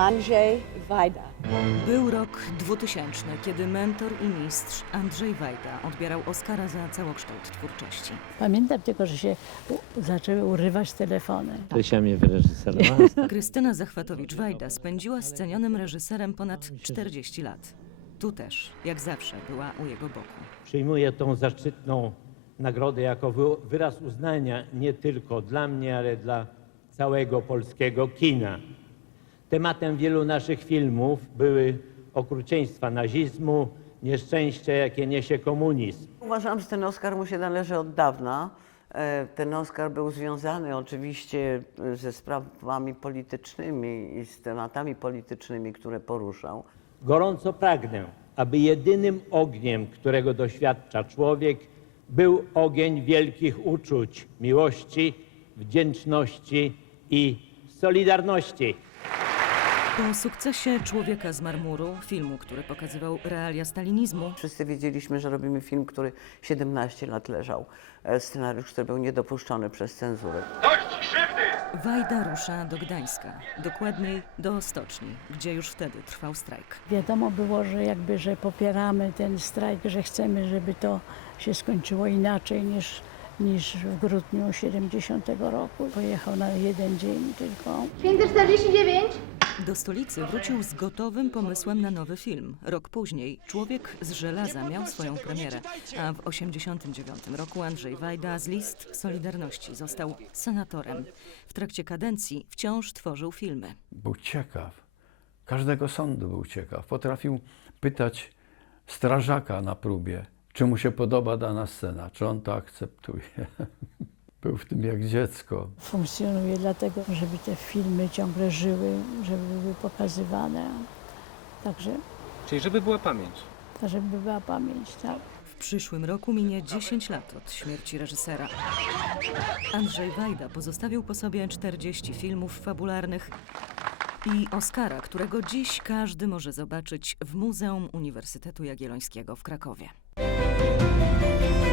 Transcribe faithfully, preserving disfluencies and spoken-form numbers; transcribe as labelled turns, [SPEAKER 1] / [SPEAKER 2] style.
[SPEAKER 1] Andrzej Wajda.
[SPEAKER 2] Był rok dwutysięczny, kiedy mentor i mistrz Andrzej Wajda odbierał Oscara za całokształt twórczości.
[SPEAKER 3] Pamiętam tylko, że się u- zaczęły urywać telefony.
[SPEAKER 4] Krysia mnie wyreżyserowała.
[SPEAKER 2] Krystyna Zachwatowicz-Wajda spędziła z cenionym reżyserem ponad czterdzieści lat. Tu też, jak zawsze, była u jego boku.
[SPEAKER 4] Przyjmuję tą zaszczytną nagrodę jako wy- wyraz uznania nie tylko dla mnie, ale dla całego polskiego kina. Tematem wielu naszych filmów były okrucieństwa nazizmu, nieszczęście, jakie niesie komunizm.
[SPEAKER 5] Uważam, że ten Oscar mu się należy od dawna. E, Ten Oscar był związany oczywiście ze sprawami politycznymi i z tematami politycznymi, które poruszał.
[SPEAKER 4] Gorąco pragnę, aby jedynym ogniem, którego doświadcza człowiek, był ogień wielkich uczuć, miłości, wdzięczności i solidarności.
[SPEAKER 2] Po sukcesie Człowieka z marmuru, filmu, który pokazywał realia stalinizmu,
[SPEAKER 5] Wszyscy wiedzieliśmy, że robimy film, który siedemnaście lat leżał. E, Scenariusz, który był niedopuszczony przez cenzurę.
[SPEAKER 2] Wajda rusza do Gdańska, dokładniej do Stoczni, gdzie już wtedy trwał strajk.
[SPEAKER 3] Wiadomo było, że jakby, że popieramy ten strajk, że chcemy, żeby to się skończyło inaczej niż, niż w grudniu siedemdziesiątego roku. Pojechał na jeden dzień tylko.
[SPEAKER 6] pięćset czterdzieści dziewięć.
[SPEAKER 2] Do stolicy wrócił z gotowym pomysłem na nowy film. Rok później Człowiek z żelaza miał swoją premierę, a w osiemdziesiątym dziewiątym roku Andrzej Wajda z list Solidarności został senatorem. W trakcie kadencji wciąż tworzył filmy.
[SPEAKER 7] Był ciekaw. Każdego sądu był ciekaw. Potrafił pytać strażaka na próbie, czy mu się podoba dana scena, czy on to akceptuje. Był w tym jak dziecko.
[SPEAKER 3] Funkcjonuje dlatego, żeby te filmy ciągle żyły, żeby były pokazywane. Także,
[SPEAKER 8] Czyli żeby była pamięć.
[SPEAKER 3] tak, żeby była pamięć, tak.
[SPEAKER 2] W przyszłym roku minie dziesięć lat od śmierci reżysera. Andrzej Wajda pozostawił po sobie czterdzieści filmów fabularnych i Oscara, którego dziś każdy może zobaczyć w Muzeum Uniwersytetu Jagiellońskiego w Krakowie.